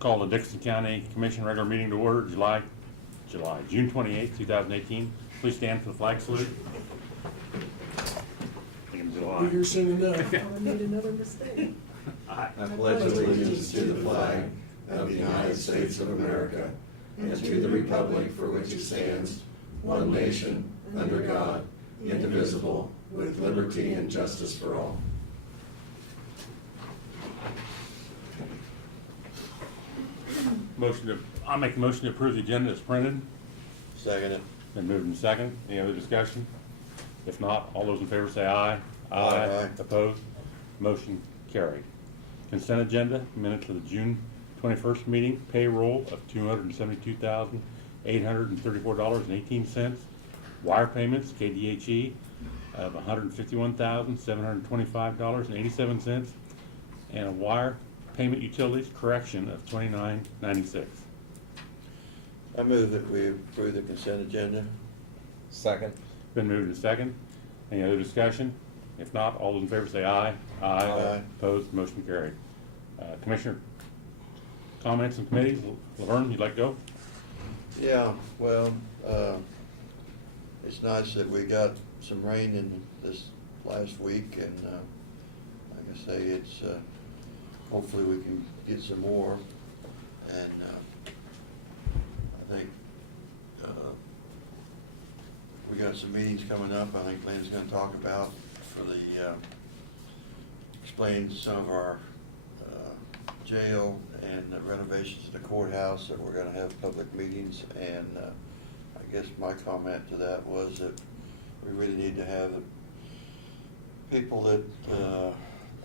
Call the Dixon County Commission regular meeting to order, June 28th, 2018. Please stand for the flag salute. I think I'm July. You're soon enough. I made another mistake. I pledge allegiance to the flag of the United States of America and to the republic for which it stands, one nation, under God, indivisible, with liberty and justice for all. I'll make a motion to approve the agenda as printed. Second it. Been moved and second. Any other discussion? If not, all those in favor say aye. Aye. Opposed? Motion carried. Consent agenda, minutes of the June 21st meeting, payroll of $272,834.18. Wire payments, KDHE, of $151,725.87. And a wire payment utilities correction of $29.96. I move that we approve the consent agenda. Second. Been moved and second. Any other discussion? If not, all those in favor say aye. Aye. Opposed, motion carried. Commissioner comments and committees. Laverne, you'd like to go? Yeah, well, it's nice that we got some rain in this last week, and like I say, it's hopefully we can get some more. And I think we got some meetings coming up. I think Lynn's going to talk about for the explain some of our jail and the renovations to the courthouse, that we're going to have public meetings. And I guess my comment to that was that we really need to have the people that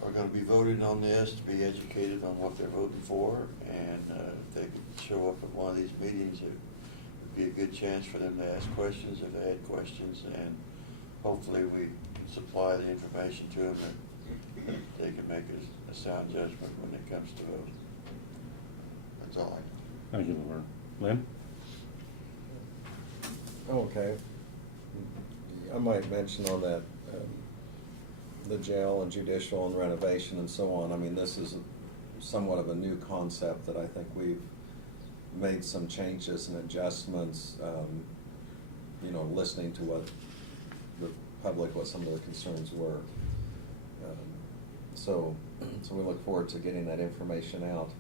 are going to be voting on this to be educated on what they're voting for, and if they could show up at one of these meetings, it would be a good chance for them to ask questions if they had questions, and hopefully we can supply the information to them that they can make a sound judgment when it comes to voting. That's all I know. Thank you, Laverne. Lynn? Okay. I might mention on that, the jail and judicial and renovation and so on. I mean, this is somewhat of a new concept that I think we've made some changes and adjustments, listening to what the public, what some of the concerns were. So we look forward to getting that information out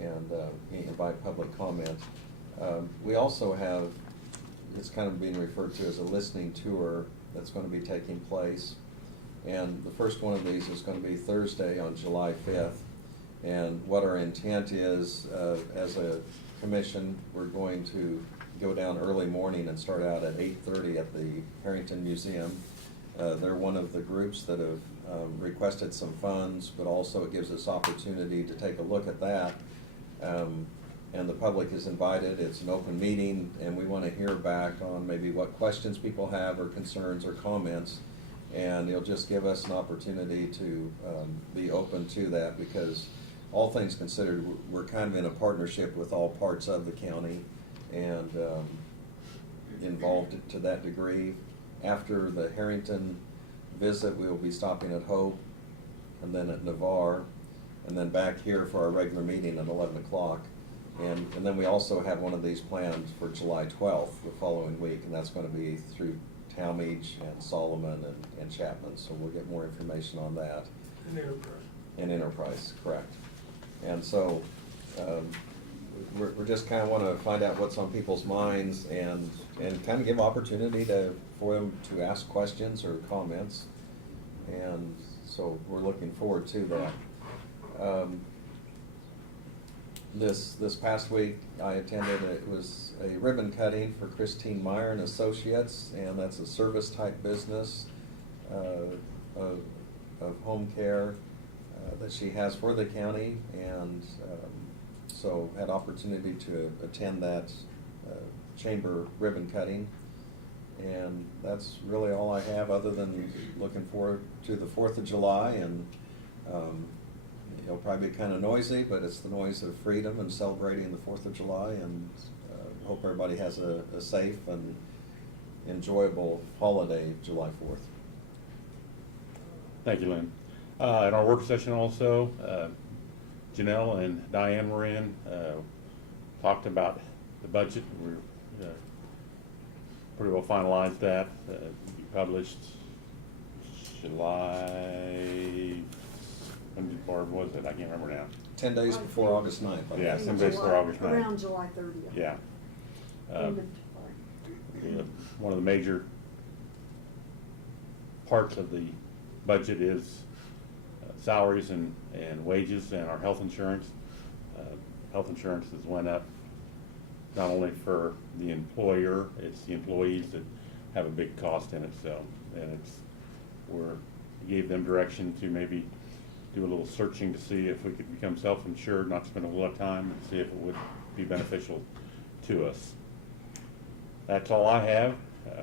and invite public comment. We also have, it's kind of being referred to as a listening tour that's going to be taking place. And the first one of these is going to be Thursday on July 5th. And what our intent is, as a commission, we're going to go down early morning and start out at 8:30 at the Harrington Museum. They're one of the groups that have requested some funds, but also it gives us opportunity to take a look at that. And the public is invited. It's an open meeting, and we want to hear back on maybe what questions people have or concerns or comments. And it'll just give us an opportunity to be open to that, because all things considered, we're kind of in a partnership with all parts of the county and involved to that degree. After the Harrington visit, we will be stopping at Hope and then at Navarre, and then back here for our regular meeting at 11 o'clock. And then we also have one of these planned for July 12th, the following week, and that's going to be through Talmadge and Solomon and Chapman, so we'll get more information on that. And Enterprise. And Enterprise, correct. And so we're just kind of want to find out what's on people's minds and kind of give opportunity for them to ask questions or comments. And so we're looking forward to that. This past week I attended, it was a ribbon cutting for Christine Meyer and Associates, and that's a service type business of home care that she has for the county, and so had opportunity to attend that chamber ribbon cutting. And that's really all I have, other than looking forward to the 4th of July, and it'll probably be kind of noisy, but it's the noise of freedom and celebrating the 4th of July, and hope everybody has a safe and enjoyable holiday July 4th. Thank you, Lynn. At our work session also, Janelle and Diane were in, talked about the budget. We're pretty well finalized that. We published July, when did Barb, was it? I can't remember now. 10 days before August 9th. I Yeah, think. 10 days before August 9th. Around July 30th. Yeah. Inventory. One of the major parts of the budget is salaries and wages and our health insurance. Health insurance has went up not only for the employer, it's the employees that have a big cost in it, so, and gave them direction to maybe do a little searching to see if we could become self-insured, not spend a lot of time, and see if it would be beneficial to us. That's all I have.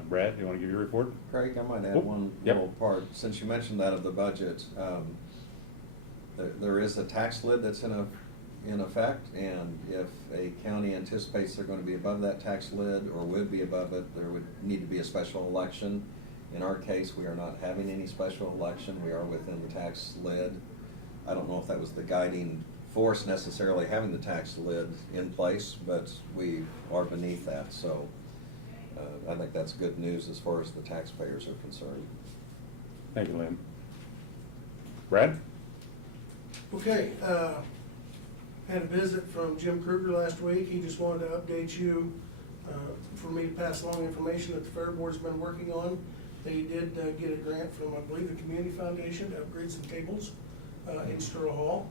Brad, do you want to give your report? Craig, I might add Oh, one yep. little part. Since you mentioned that of the budget, there is a tax lid that's in effect, and if a county anticipates they're going to be above that tax lid or would be above it, there would need to be a special election. In our case, we are not having any special election. We are within the tax lid. I don't know if that was the guiding force necessarily, having the tax lid in place, but we are beneath that. So I think that's good news as far as the taxpayers are concerned. Thank you, Lynn. Brad? Okay, had a visit from Jim Kruger last week. He just wanted to update you, for me to pass along information that the Fair Board's been working on. They did get a grant from, I believe, the Community Foundation to upgrade some tables in Sturl Hall.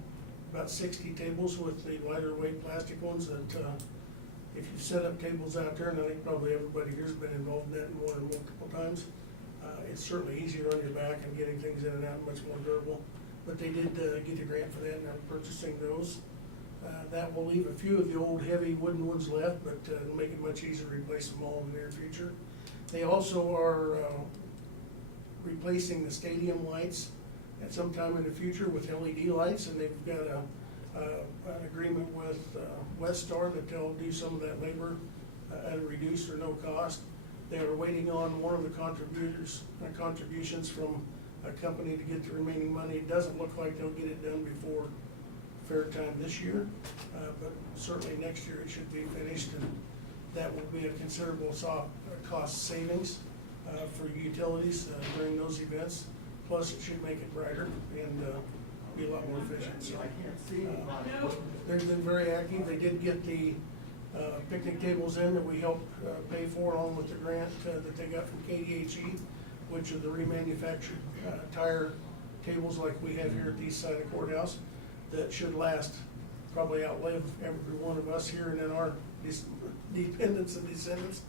About 60 tables with the lighter weight plastic ones that, if you've set up tables out there, and I think probably everybody here's been involved in that in one or multiple times, it's certainly easier on your back and getting things in and out, much more durable. But they did get the grant for that, and I'm purchasing those. That will leave a few of the old heavy wooden ones left, but it'll make it much easier to replace them all in the near future. They also are replacing the stadium lights at some time in the future with LED lights, and they've got an agreement with Westar that they'll do some of that labor at a reduced or no cost. They are waiting on one of the contributions from a company to get the remaining money. It doesn't look like they'll get it done before fair time this year, but certainly next year it should be finished, and that will be a considerable cost savings for utilities during those events. Plus, it should make it brighter and be a lot more efficient. So, they've been very active. They did get the picnic tables in that we helped pay for, along with the grant that they got from KDHE, which are the remanufactured tire tables like we have here at the east side of the courthouse, that should last, probably outlive every one of us here and in our dependents and descendants.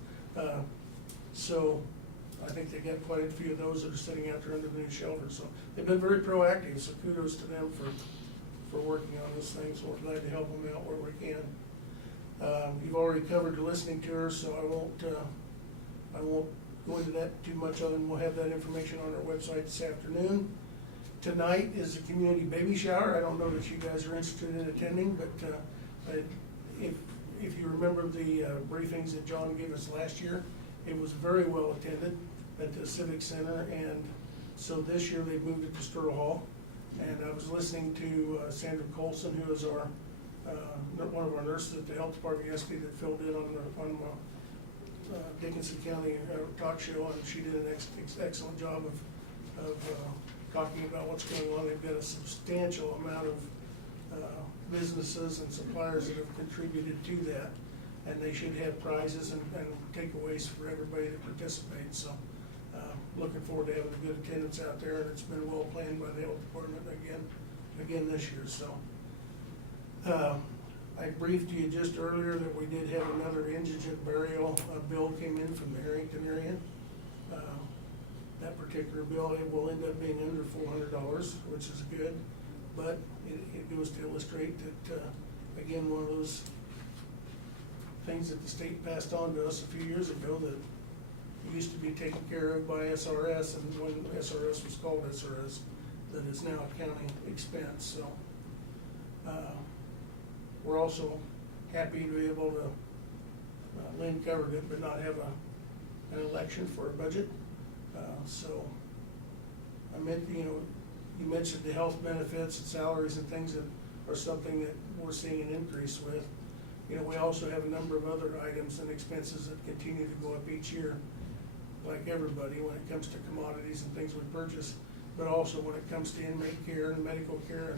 So I think they got quite a few of those that are sitting out there under the new shelter. So they've been very proactive, so kudos to them for working on those things. We're glad to help them out where we can. You've already covered the listening tour, so I won't go into that too much, other than we'll have that information on our website this afternoon. Tonight is a community baby shower. I don't know that you guys are interested in attending, but if you remember the briefings that John gave us last year, it was very well attended at the Civic Center, and so this year they've moved it to Sturl Hall. And I was listening to Sandra Colson, who is our one of our nurses at the health department yesterday, that filled in on Dickinson County talk show, and she did an excellent job of talking about what's going on. They've got a substantial amount of businesses and suppliers that have contributed to that, and they should have prizes and takeaways for everybody that participates. So looking forward to having a good attendance out there, and it's been well planned by the health department again this year. So I briefed you just earlier that we did have another indigent burial bill came in from the Harrington area. That particular bill, it will end up being under $400, which is good, but it goes to illustrate that, again, one of those things that the state passed on to us a few years ago that used to be taken care of by SRS, and when SRS was called SRS, that is now a county expense. So we're also happy to be able to, Lynn covered it, but not have an election for a budget. So I meant, you mentioned the health benefits and salaries and things that are something that we're seeing an increase with. You know, we also have a number of other items and expenses that continue to go up each year, like everybody, when it comes to commodities and things we purchase, but also when it comes to inmate care and medical care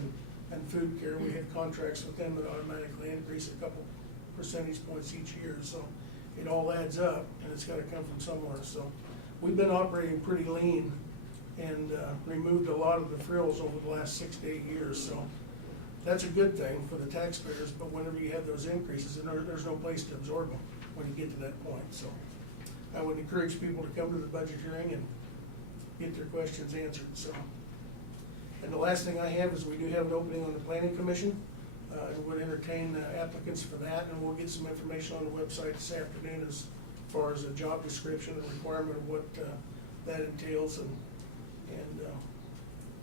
and food care. We have contracts with them that automatically increase a couple percentage points each year, so it all adds up, and it's gotta come from somewhere. So we've been operating pretty lean and removed a lot of the frills over the last 6 to 8 years, so that's a good thing for the taxpayers. But whenever you have those increases, and there's no place to absorb them when you get to that point. So I would encourage people to come to the budget hearing and get their questions answered. So, and the last thing I have is we do have an opening on the planning commission. And would entertain applicants for that, and we'll get some information on the website this afternoon as far as a job description and requirement of what that entails, and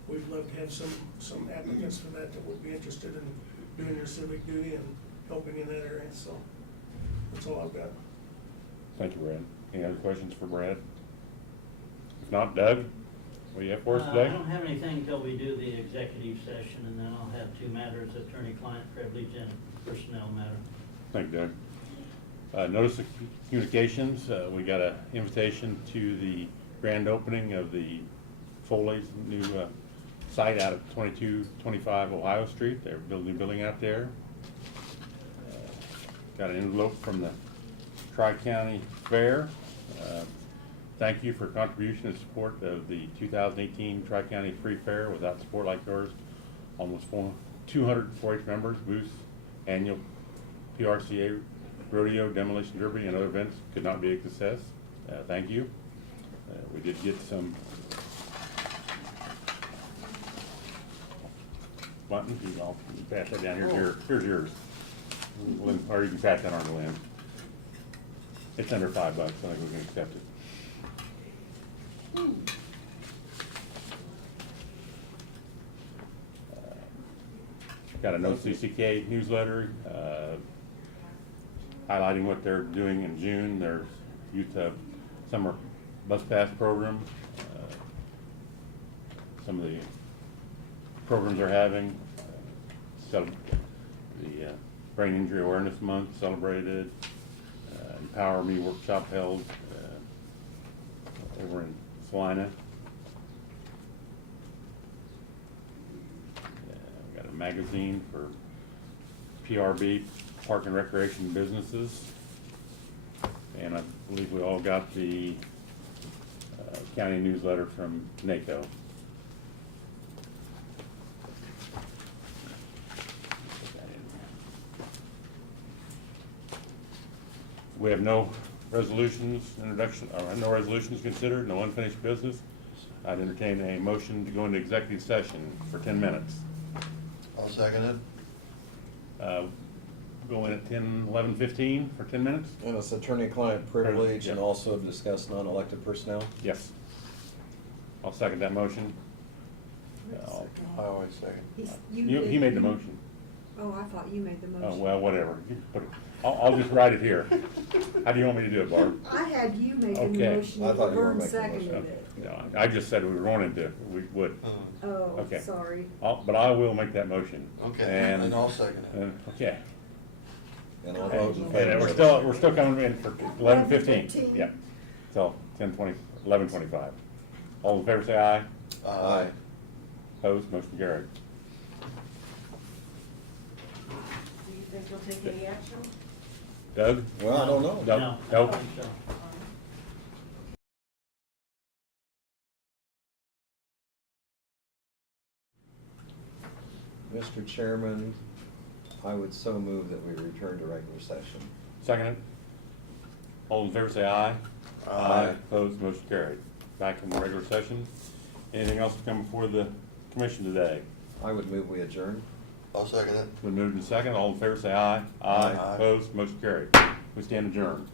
we'd love to have some applicants for that would be interested in doing their civic duty and helping in that area. So that's all I've got. Thank you, Brad. Any other questions for Brad? If not, Doug, what do you have for us today? I don't have anything until we do the executive session, and then I'll have 2 matters, attorney-client privilege and personnel matter. Thank you, Doug. Notice of communications, we got an invitation to the grand opening of the Foley's new site out of 2225 Ohio Street. They're building a building out there. Got an envelope from the Tri-County Fair. Thank you for contribution and support of the 2018 Tri-County Free Fair. Without support like yours, almost 200 4-H members, booths, annual PRCA rodeo, demolition derby, and other events could not be a success. Thank you. We did get some buttons. You can pass that down. Here's yours. Or you can pass that on to Lynn. It's under $5. I think we can accept it. Got a no CCK newsletter highlighting what they're doing in June. Their youth summer bus pass program, some of the programs they're having. The Brain Injury Awareness Month celebrated. Empower Me workshop held over in Salina. We got a magazine for PRB, Park and Recreation Businesses. And I believe we all got the county newsletter from NACO. We have no resolutions, no resolutions considered, no unfinished business. I'd entertain a motion to go into executive session for 10 minutes. I'll second it. Go in at 10:11:15 for 10 minutes? And it's attorney-client privilege and Yeah. also discuss non-elected personnel. Yes. I'll second that motion. I always second. He made the motion. Oh, I thought you made the motion. Oh, well, whatever. You put it- I'll just write it here. How do you want me to do it, Barb? I had you making the Okay. motion, I thought you were Vern making the seconded motion. it. No, I just said we were going to, we would. Oh, Okay. sorry. But I will make that motion. Okay, And and I'll second it. okay. And all Okay. those in And favor? we're still coming in for 11:15. 11:15. Yeah. Till 11:25. All in favor say aye. Aye. Opposed, motion carried. Do you think you'll take any action? Doug? Well, I don't know. No. No, I No. don't think so. Mr. Chairman, I would so move that we return to regular session. Second it. All in favor say aye. Aye. Opposed, motion carried. Back in the regular session. Anything else to come before the commission today? I would move we adjourn. I'll second it. Been moved and second. All in favor say aye. Aye. Opposed, motion carried. We stand adjourned.